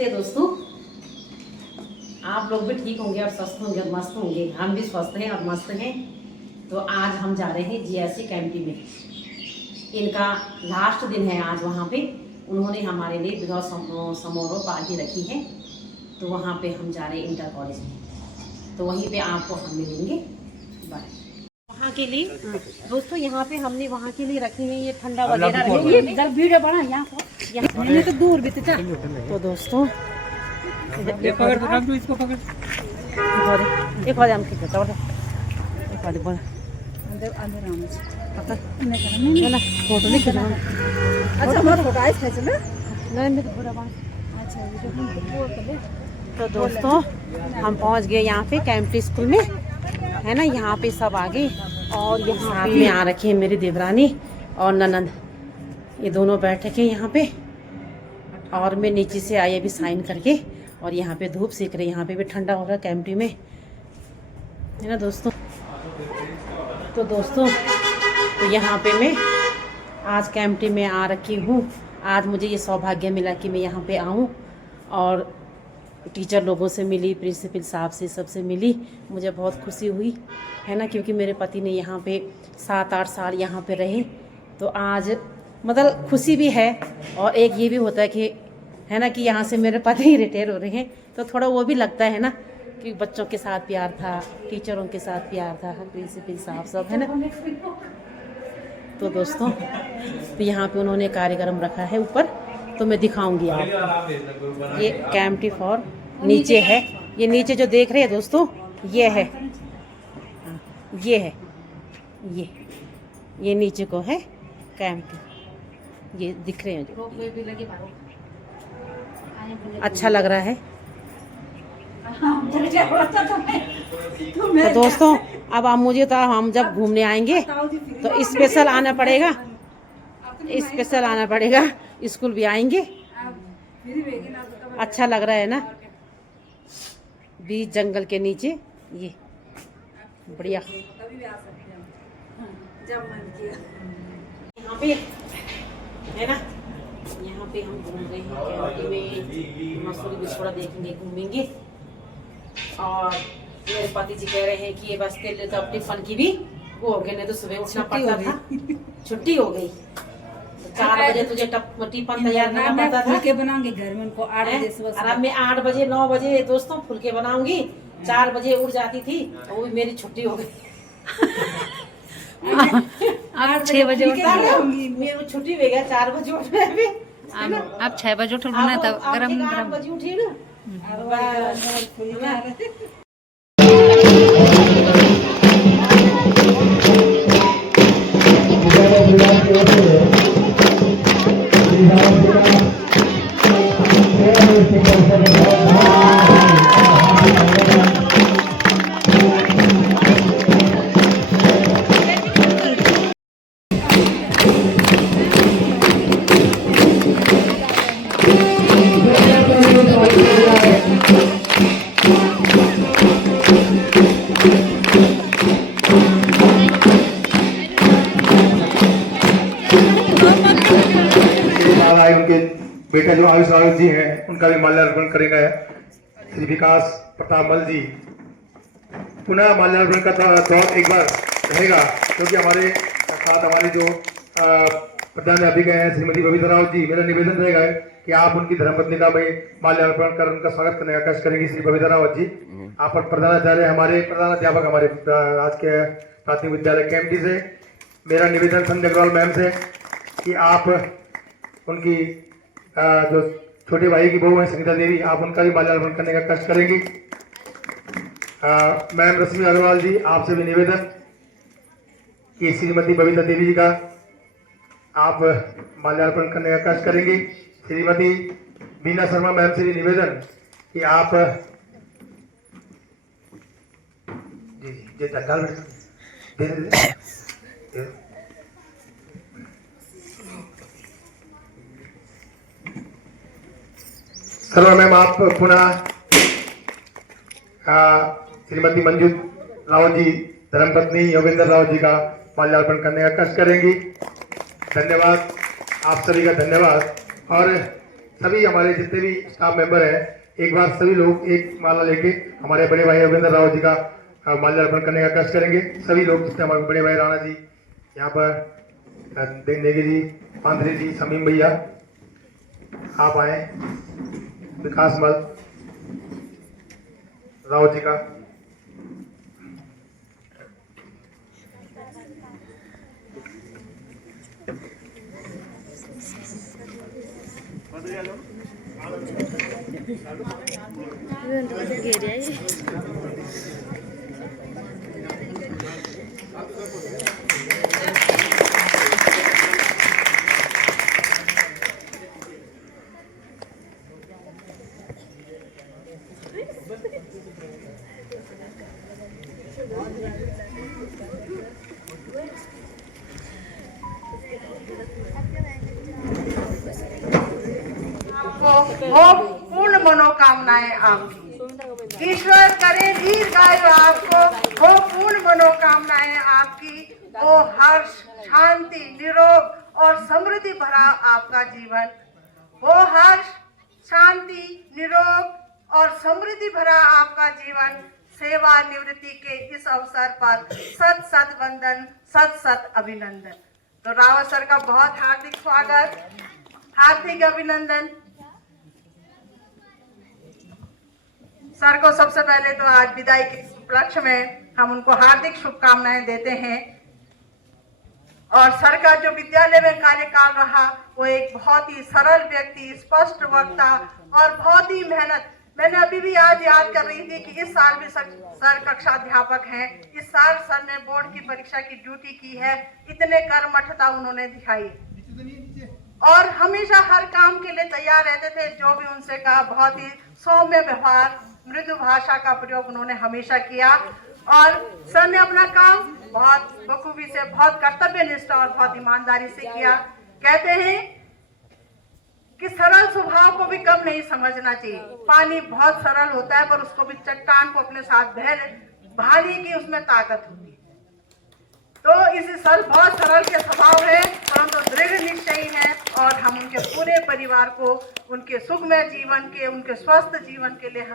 नमस्ते दोस्तों, आप लोग भी ठीक होंगे और स्वस्थ होंगे और मस्त होंगे। हम भी स्वस्थ हैं और मस्त हैं। तो आज हम जा रहे हैं जीएससी कैंपटी में। इनका लास्ट दिन है आज। वहाँ पे उन्होंने हमारे लिए विवाह समारोह पार्टी रखी है। तो वहाँ पे हम जा रहे हैं इंटर कॉलेज में। तो वहीं पे आपको हम मिलेंगे। बाय। वहाँ के लिए दोस्तों, यहाँ पे हमने वहाँ के लिए रखी है ये ठंडा वगैरह रहेगी। भीड़ बना यहाँ तो दूर भी तो दोस्तों एक और हम कितना एक और बोला अंदर फोटो नहीं खींचना। अच्छा हमारा फोटो आइस खींच ले नहीं मैं तो पूरा बात। अच्छा तो दोस्तों हम पहुंच गए यहाँ पे कैंपटी स्कूल में, है ना। यहाँ पे सब आगे और यहाँ पे आ रखे हैं मेरी देवरानी और ननंद, ये दोनों बैठ रखे यहाँ पे। और मैं नीचे से आई अभी साइन करके, और यहाँ पे धूप सेक रही। यहाँ पे भी ठंडा हो रहा है कैंपटी में, है ना दोस्तों। तो दोस्तों तो यहाँ पे मैं आज कैंपटी में आ रखी हूँ। आज मुझे ये सौभाग्य मिला कि मैं यहाँ पे आऊँ और टीचर लोगों से मिली, प्रिंसिपल साहब से, सबसे मिली। मुझे बहुत खुशी हुई, है ना, क्योंकि मेरे पति ने यहाँ पे 7-8 साल यहाँ पे रहे। तो आज मतलब खुशी भी है और एक ये भी होता है कि, है ना, कि यहाँ से मेरे पति ही रिटायर हो रहे हैं। तो थोड़ा वो भी लगता है ना कि बच्चों के साथ प्यार था, टीचरों के साथ प्यार था, प्रिंसिपल साहब सब, है ना। तो दोस्तों तो यहाँ पे उन्होंने कार्यक्रम रखा है ऊपर, तो मैं दिखाऊंगी आपको। ये कैंपटी फॉर नीचे है। ये नीचे जो देख रहे हैं दोस्तों, ये है, ये है, ये नीचे को है कैंपटी। ये दिख रहे हैं जो, अच्छा लग रहा है। तो दोस्तों अब आप मुझे तो हम जब घूमने आएंगे तो स्पेशल आना पड़ेगा, स्पेशल आना पड़ेगा। स्कूल भी आएंगे। अच्छा लग रहा है ना, बीच जंगल के नीचे, ये बढ़िया। यहाँ पे है ना, यहाँ पे हम घूम रहे हैं कैंपटी में। मसूरी बिछोड़ा देखेंगे, घूमेंगे। और मेरे पति जी कह रहे हैं कि ये बस तेल तो अपनी फन की भी वो हो गए, नहीं तो सुबह उठना पड़ता था। छुट्टी हो गई। 4 बजे तुझे टिफिन तैयार करना पड़ता था। फुलके बनाऊंगी घर में उनको 8 बजे सुबह। अब मैं 8 बजे 9 बजे दोस्तों फुलके बनाऊंगी। 4 बजे उठ जाती थी, वो भी मेरी छुट्टी हो गई। आप 6 बजे मेरी छुट्टी हो गया, 4 बजे उठ रहे। आप 6 बजे उठ ना, तब गरम 8 बजे उठी ना। उनके बेटा जो आयुष रावत जी हैं, उनका भी माल्यार्पण करेंगे श्री विकास प्रताप मल जी। पुनः माल्यार्पण का दौर एक बार रहेगा, क्योंकि हमारे साथ हमारे जो प्रधान अध्यापिका हैं श्रीमती बबीता रावत जी, मेरा निवेदन रहेगा कि आप उनकी धर्मपत्नी का माल्यार्पण कर उनका स्वागत करने का कष्ट करेंगी। श्री बबीता रावत जी, आप प्रधानाचार्य, हमारे प्रधान अध्यापक, हमारे आज के प्राथमिक विद्यालय कैंपटी से मेरा निवेदन संध्या अग्रवाल मैम से कि आप उनकी जो छोटे भाई की बहू है संगीता देवी, आप उनका भी माल्यार्पण करने का कष्ट करेंगी। मैम रश्मि अग्रवाल जी, आपसे भी निवेदन कि श्रीमती बबीता देवी जी का आप माल्यार्पण करने का कष्ट करेंगी। श्रीमती बीना शर्मा मैम से भी निवेदन कि आप शर्मा मैम, आप पुनः श्रीमती मंजू रावत जी धर्मपत्नी योगेंद्र रावत जी का माल्यार्पण करने का कष्ट करेंगी। धन्यवाद, आप सभी का धन्यवाद। और सभी हमारे जितने भी स्टाफ मेंबर हैं, एक बार सभी लोग एक माला लेके हमारे बड़े भाई रविंद्र राव जी का माल्यार्पण करने का कष्ट करेंगे। सभी लोग जितने हमारे बड़े भाई राणा जी, यहाँ पर नेगी जी, पांधरे जी, समीम भैया, आप आए, विकास मल राव जी का वो पूर्ण मनोकामनाएं आपकी, ईश्वर करे दीर्घायु आपको, वो पूर्ण मनोकामनाएं आपकी, वो हर्ष, शांति, निरोग और समृद्धि भरा आपका जीवन, वो हर्ष, शांति, निरोग और समृद्धि भरा आपका जीवन। सेवा निवृत्ति के इस अवसर पर सत सत वंदन, सत सत अभिनंदन। तो रावत सर का बहुत हार्दिक स्वागत, हार्दिक अभिनंदन। सर को सबसे पहले तो आज विदाई के उपलक्ष्य में हम उनको हार्दिक शुभकामनाएं देते हैं। और सर का जो विद्यालय में कार्यकाल रहा वो एक बहुत ही सरल व्यक्ति, स्पष्ट वक्ता और बहुत ही मेहनत। मैंने अभी भी आज याद कर रही थी कि इस साल भी सर कक्षा अध्यापक हैं। इस साल सर ने बोर्ड की परीक्षा की ड्यूटी की है, इतने कर्मठता उन्होंने दिखाई और हमेशा हर काम के लिए तैयार रहते थे। जो भी उनसे कहा, बहुत ही सौम्य व्यवहार, मृदु भाषा का प्रयोग उन्होंने हमेशा किया और सर ने अपना काम बहुत बखूबी से, बहुत कर्तव्यनिष्ठ और बहुत ईमानदारी से किया। कहते हैं कि सरल स्वभाव को भी कम नहीं समझना चाहिए। पानी बहुत सरल होता है पर उसको भी चट्टान को अपने साथ बहाने की उसमें ताकत होती है। तो इसी सर बहुत सरल के स्वभाव है परंतु दृढ़ निश्चयी है और हम उनके पूरे परिवार को उनके सुखमय जीवन के, उनके स्वस्थ जीवन के लिए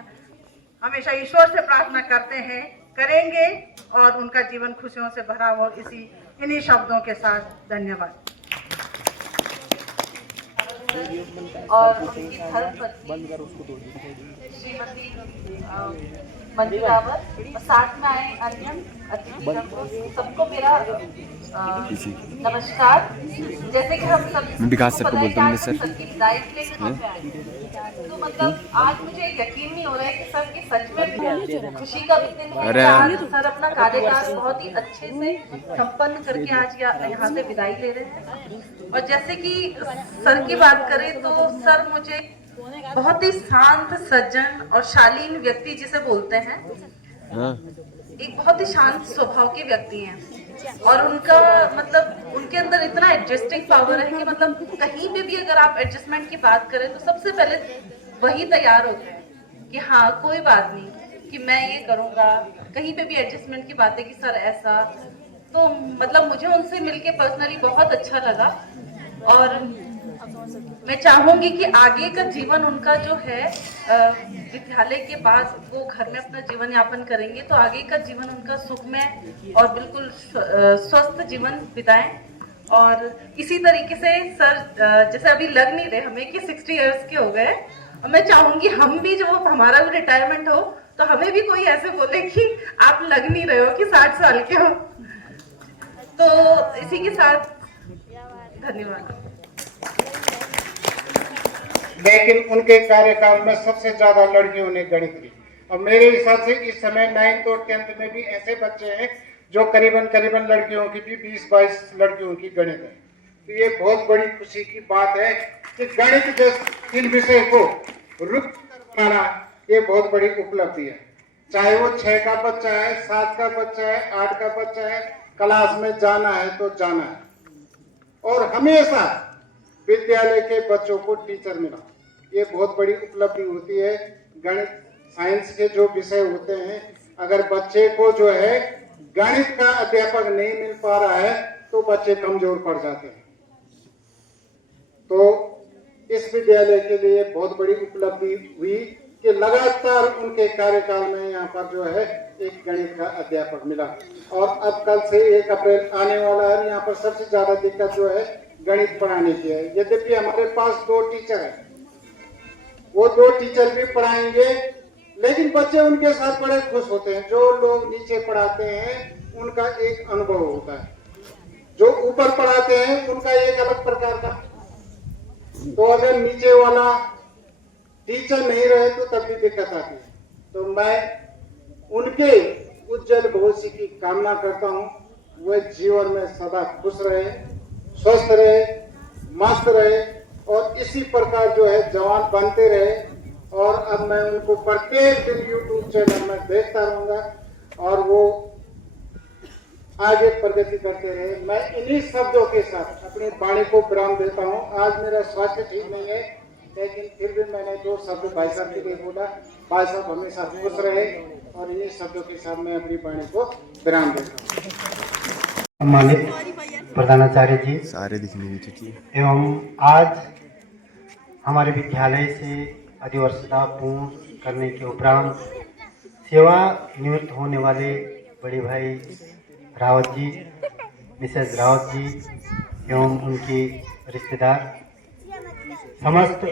हमेशा ईश्वर से प्रार्थना करते हैं, करेंगे और उनका जीवन खुशियों से भरा हो। इन्हीं शब्दों के साथ धन्यवाद। और उनकी धर्मपत्नी श्रीमती मंजू रावत, साथ में आए अन्य अतिथि, सबको मेरा नमस्कार। जैसे कि हम सब विकास सर को बोलता हूँ सर की विदाई के लिए यहाँ पे आए, तो मतलब आज मुझे यकीन नहीं हो रहा है कि सर की सच में खुशी का भी दिन है। आज सर अपना कार्यकाल बहुत ही अच्छे से संपन्न करके आज यहाँ से विदाई ले रहे हैं। और जैसे कि सर की बात करें तो सर मुझे बहुत ही शांत, सज्जन और शालीन व्यक्ति जिसे बोलते हैं, एक बहुत ही शांत स्वभाव के व्यक्ति हैं और उनका मतलब उनके अंदर इतना एडजस्टिंग पावर है कि मतलब कहीं पे भी अगर आप एडजस्टमेंट की बात करें तो सबसे पहले वही तैयार होते हैं कि हाँ कोई बात नहीं कि मैं ये करूँगा। कहीं पे भी एडजस्टमेंट की बात है कि सर ऐसा, तो मतलब मुझे उनसे मिलके पर्सनली बहुत अच्छा लगा और मैं चाहूंगी कि आगे का जीवन उनका जो है विद्यालय के बाद वो घर में अपना जीवन यापन करेंगे तो आगे का जीवन उनका सुखमय और बिल्कुल स्वस्थ जीवन बिताएं। और इसी तरीके से सर जैसे अभी लग नहीं रहे हमें कि 60 इयर्स के हो गए, और मैं चाहूंगी हम भी जो हमारा भी रिटायरमेंट हो तो हमें भी कोई ऐसे बोले कि आप लग नहीं रहे हो कि 60 साल के हो। तो इसी के साथ धन्यवाद। लेकिन उनके कार्यकाल में सबसे ज्यादा लड़कियों ने गणित ली और मेरे हिसाब से इस समय 9th और 10th में भी ऐसे बच्चे हैं जो करीबन लड़कियों की भी 20-22 लड़कियों की गणित है। तो ये बहुत बड़ी खुशी की बात है कि गणित जैसे इन विषय को रुक बनाना ये बहुत बड़ी उपलब्धि है। चाहे वो 6 का बच्चा है, 7 का बच्चा है, 8 का बच्चा है, क्लास में जाना है तो जाना है। और हमेशा विद्यालय के बच्चों को टीचर मिला, ये बहुत बड़ी उपलब्धि होती है। गणित, साइंस के जो विषय होते हैं, अगर बच्चे को जो है गणित का अध्यापक नहीं मिल पा रहा है तो बच्चे कमजोर पड़ जाते हैं। तो इस विद्यालय के लिए बहुत बड़ी उपलब्धि हुई कि लगातार उनके कार्यकाल में यहाँ पर जो है एक गणित का अध्यापक मिला। और अब कल से 1 अप्रैल आने वाला है। यहाँ पर सबसे ज्यादा दिक्कत जो है गणित पढ़ाने की है। यद्यपि हमारे पास 2 टीचर है, वो 2 टीचर भी पढ़ाएंगे, लेकिन बच्चे उनके साथ बड़े खुश होते हैं। जो लोग नीचे पढ़ाते हैं उनका एक अनुभव होता है, जो ऊपर पढ़ाते हैं उनका एक अलग प्रकार का। तो अगर नीचे वाला टीचर नहीं रहे तो तब भी दिक्कत आती है। तो मैं उनके उज्जवल भविष्य की कामना करता हूँ। वह जीवन में सदा खुश रहे, स्वस्थ रहे, मस्त रहे और इसी प्रकार जो है जवान बनते रहे। और अब मैं उनको प्रत्येक दिन YouTube चैनल में देखता रहूंगा और वो आगे प्रगति करते रहे। मैं इन्हीं शब्दों के साथ अपनी वाणी को विराम देता हूँ। आज मेरा स्वास्थ्य ठीक नहीं है, लेकिन फिर भी मैंने 2 शब्द भाई साहब के लिए बोला। भाई साहब हमेशा खुश रहे और इन्हीं शब्दों के साथ मैं अपनी वाणी को विराम देता हूँ। सम्मानित प्रधानाचार्य जी सारे दिखने भी चाहिए एवं आज हमारे विद्यालय से अधिवर्षता पूर्ण करने के उपरांत सेवा निवृत्त होने वाले बड़े भाई रावत जी, मिसेज रावत जी एवं उनके रिश्तेदार, समस्त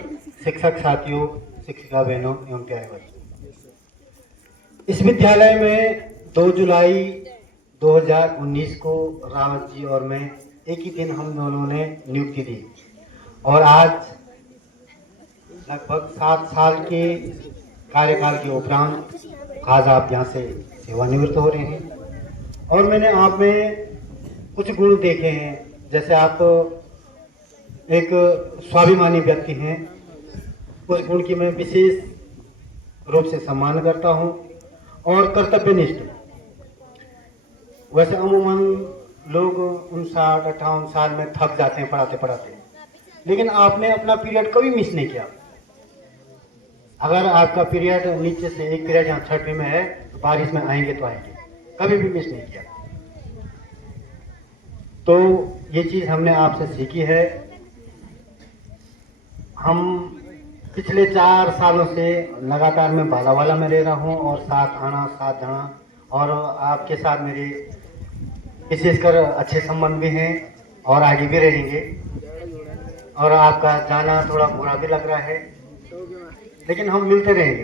शिक्षक साथियों, शिक्षिका बहनों एवं प्यारे बच्चों, इस विद्यालय में 2 जुलाई 2019 को रावत जी और मैं एक ही दिन हम दोनों ने नियुक्ति दी और आज लगभग 7 साल के कार्यकाल के उपरांत आज आप यहाँ से सेवानिवृत्त हो रहे हैं। और मैंने आप में कुछ गुण देखे हैं, जैसे आप एक स्वाभिमानी व्यक्ति हैं, उस गुण की मैं विशेष रूप से सम्मान करता हूँ। और कर्तव्यनिष्ठ, वैसे अमूमन लोग 59-58 साल में थक जाते हैं पढ़ाते पढ़ाते, लेकिन आपने अपना पीरियड कभी मिस नहीं किया। अगर आपका पीरियड नीचे से एक पीरियड यहाँ 6वीं में है तो बारिश में आएंगे तो आएंगे, कभी भी मिस नहीं किया। तो ये चीज़ हमने आपसे सीखी है। हम पिछले 4 सालों से लगातार मैं बालावाला में रह रहा हूँ और साथ आना साथ जाना, और आपके साथ मेरे विशेषकर अच्छे संबंध भी हैं और आगे भी रहेंगे। और आपका जाना थोड़ा बुरा भी लग रहा है, लेकिन हम मिलते रहेंगे।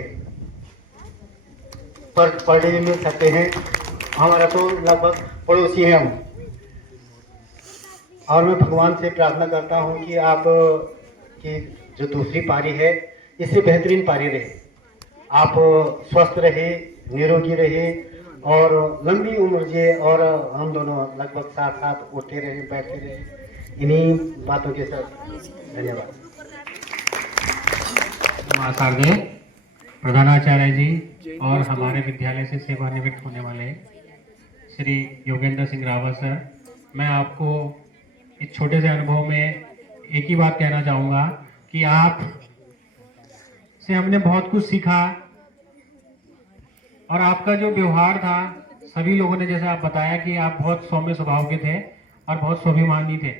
पर डे भी मिल सकते हैं, हमारा तो लगभग पड़ोसी हैं हम। और मैं भगवान से प्रार्थना करता हूँ कि आप की जो दूसरी पारी है इससे बेहतरीन पारी रहे, आप स्वस्थ रहे, निरोगी रहे और लंबी उम्र जिए और हम दोनों लगभग साथ साथ उठते रहे, बैठते रहे। इन्हीं बातों के साथ धन्यवाद। आचार्य, प्रधानाचार्य जी और हमारे विद्यालय से सेवानिवृत्त होने वाले श्री योगेंद्र सिंह रावत सर, मैं आपको इस छोटे से अनुभव में एक ही बात कहना चाहूँगा कि आप से हमने बहुत कुछ सीखा। और आपका जो व्यवहार था, सभी लोगों ने जैसे आप बताया कि आप बहुत सौम्य स्वभाव के थे और बहुत स्वाभिमानी थे,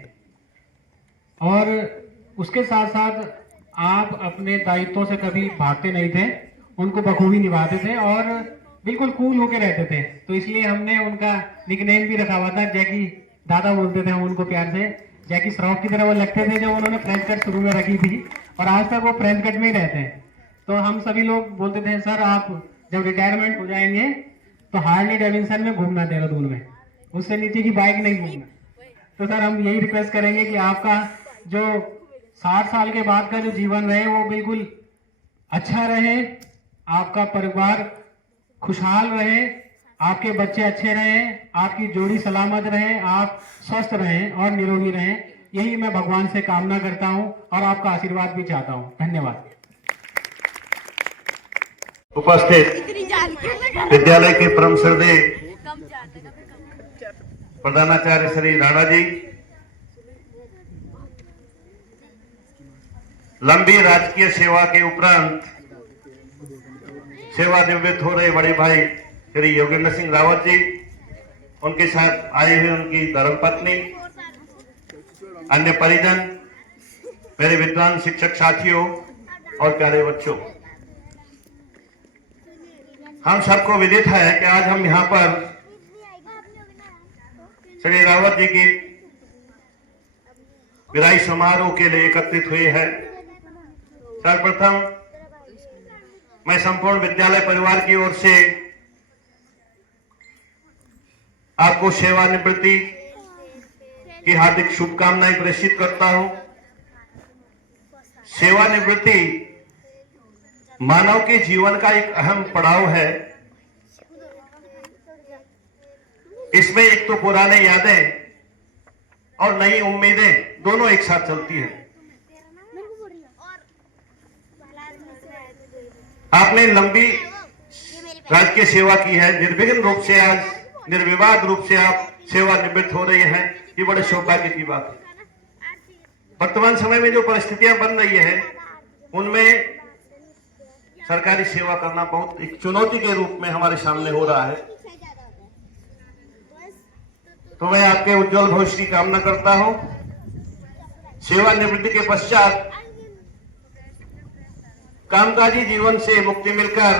और उसके साथ साथ आप अपने दायित्वों से कभी भागते नहीं थे, उनको बखूबी निभाते थे और बिल्कुल कूल होके रहते थे। तो इसलिए हमने उनका निकनेम भी रखा हुआ था, जैकी दादा बोलते थे हम उनको प्यार से। जैकी श्रॉफ की तरह वो लगते थे जब उन्होंने फ्रेंच कट शुरू में रखी थी, और आज तक वो फ्रेंच कट में ही रहते हैं। तो हम सभी लोग बोलते थे, सर आप जब रिटायरमेंट हो जाएंगे तो हार्ली डेविडसन में घूमना, देहरादून में, उससे नीचे की बाइक नहीं घूमना। तो सर हम यही रिक्वेस्ट करेंगे कि आपका जो 60 साल के बाद का जो जीवन रहे वो बिल्कुल अच्छा रहे, आपका परिवार खुशहाल रहे, आपके बच्चे अच्छे रहें, आपकी जोड़ी सलामत रहे, आप स्वस्थ रहें और निरोगी रहें। यही मैं भगवान से कामना करता हूं और आपका आशीर्वाद भी चाहता हूं। धन्यवाद। उपस्थित विद्यालय के परम श्रद्धेय प्रधानाचार्य श्री राणा जी, लंबी राजकीय सेवा के उपरांत सेवानिवृत्त हो रहे बड़े भाई श्री योगेंद्र सिंह रावत जी, उनके साथ आए हुए उनकी धर्मपत्नी, अन्य परिजन, मेरे विद्वान शिक्षक साथियों और प्यारे बच्चों, हम सबको विदित है कि आज हम यहाँ पर श्री रावत जी की विदाई समारोह के लिए एकत्रित हुए हैं। सर्वप्रथम मैं संपूर्ण विद्यालय परिवार की ओर से आपको सेवानिवृत्ति की हार्दिक शुभकामनाएं प्रेषित करता हूं। सेवानिवृत्ति मानव के जीवन का एक अहम पड़ाव है। इसमें एक तो पुराने यादें और नई उम्मीदें दोनों एक साथ चलती हैं। आपने लंबी राजकीय सेवा की है, निर्विघ्न रूप से आज निर्विवाद रूप से आप सेवानिवृत्त हो रहे हैं, ये बड़े सौभाग्य की बात है। वर्तमान समय में जो परिस्थितियां बन रही है उनमें सरकारी सेवा करना बहुत एक चुनौती के रूप में हमारे सामने हो रहा है। तो मैं आपके उज्जवल भविष्य की कामना करता हूं। सेवानिवृत्ति के पश्चात कामकाजी जीवन से मुक्ति मिलकर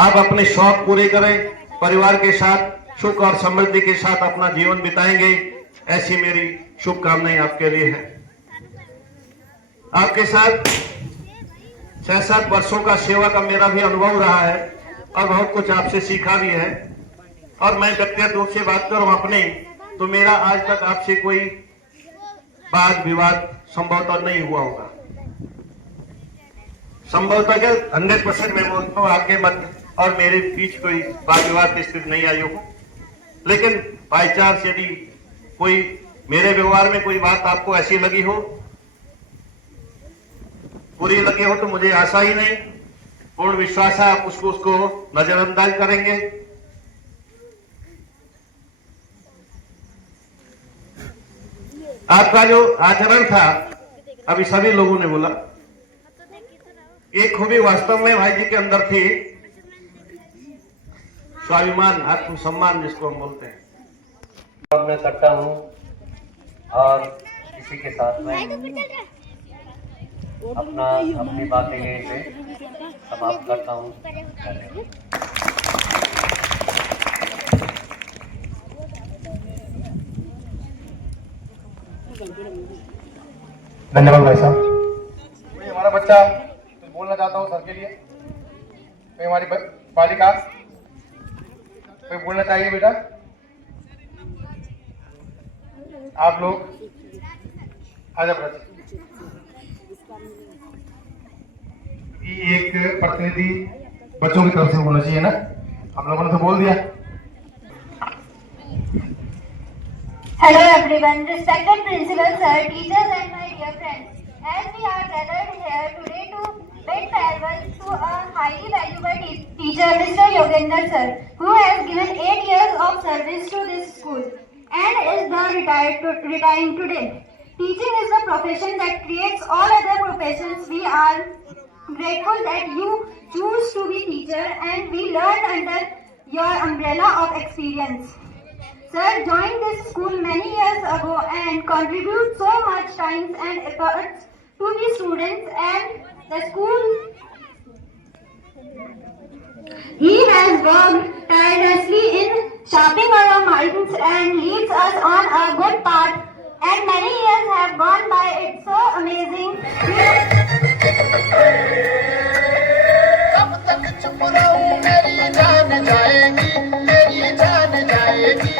आप अपने शौक पूरे करें, परिवार के साथ सुख और समृद्धि के साथ अपना जीवन बिताएंगे, ऐसी मेरी शुभकामनाएं आपके लिए है। आपके साथ 6-7 वर्षों का सेवा का मेरा भी अनुभव रहा है और बहुत कुछ आपसे सीखा भी है। और मैं व्यक्तिगत रूप से बात करूं अपने, तो मेरा आज तक आपसे कोई वाद विवाद संभवतः नहीं हुआ होगा। संभवतः क्या 100% मैं बोलता हूँ आपके मत और मेरे बीच कोई वाद विवाद की स्थिति नहीं आई हो। लेकिन बाई चांस यदि कोई मेरे व्यवहार में कोई बात आपको ऐसी लगी हो, बुरी लगी हो, तो मुझे आशा ही नहीं, पूर्ण विश्वास है आप उसको नजरअंदाज करेंगे। आपका जो आचरण था, अभी सभी लोगों ने बोला, एक खूबी वास्तव में भाई जी के अंदर थी, स्वाभिमान, आत्मसम्मान जिसको हम बोलते हैं। मैं करता हूँ और इसी के साथ मैं अपनी बातें यहीं पे समाप्त करता हूँ। धन्यवाद भाई साहब। मैं हमारा बच्चा तो बोलना चाहता हूँ सर के लिए। मैं हमारी बालिका कोई बोलना चाहिए बेटा। आप लोग आजा बेटा। ये एक प्रतिनिधि बच्चों की तरफ से होना चाहिए ना, हम लोगों ने तो बोल दिया। Hello everyone, respected principal sir, teachers and my dear friends. As we are gathered here today to bid farewell to a highly valuable teacher, Mr. Yogendra sir, who has given 8 years of service to this school and is retiring today. Teaching is the profession that creates all other professions. We are grateful that you choose to be teacher and we learn under your umbrella of experience. Sir joined this school many years ago and contribute so much time and efforts to the students and the school. He has worked tirelessly in sharpening our minds and leads us on a good path, and many years have gone by. It's so amazing. जब तक चुप रहूं मेरी जान जाएगी, मेरी जान जाएगी।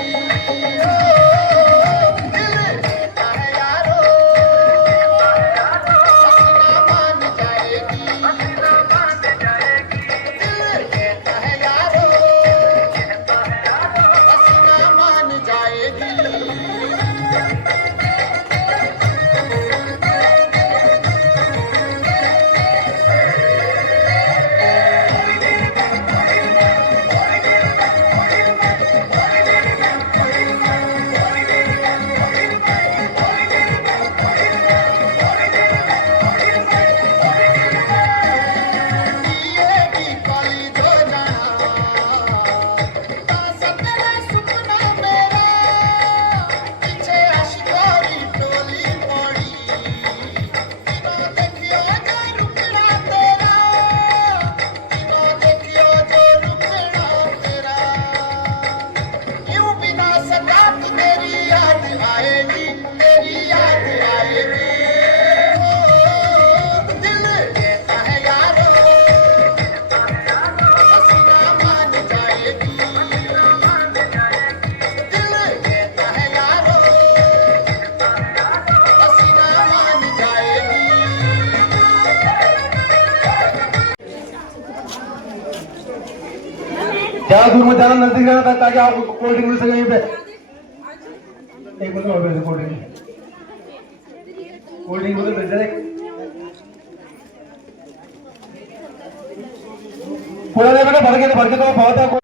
ज्यादा दूर मत जाना, नजदीक रहना ताकि आपको कोल्ड ड्रिंक मिल सके यहीं पे। एक बोतल और भेज दो कोल्ड ड्रिंक, कोल्ड ड्रिंक बोतल भेज दे। पूरा दे बेटा, भर के तो बहुत है।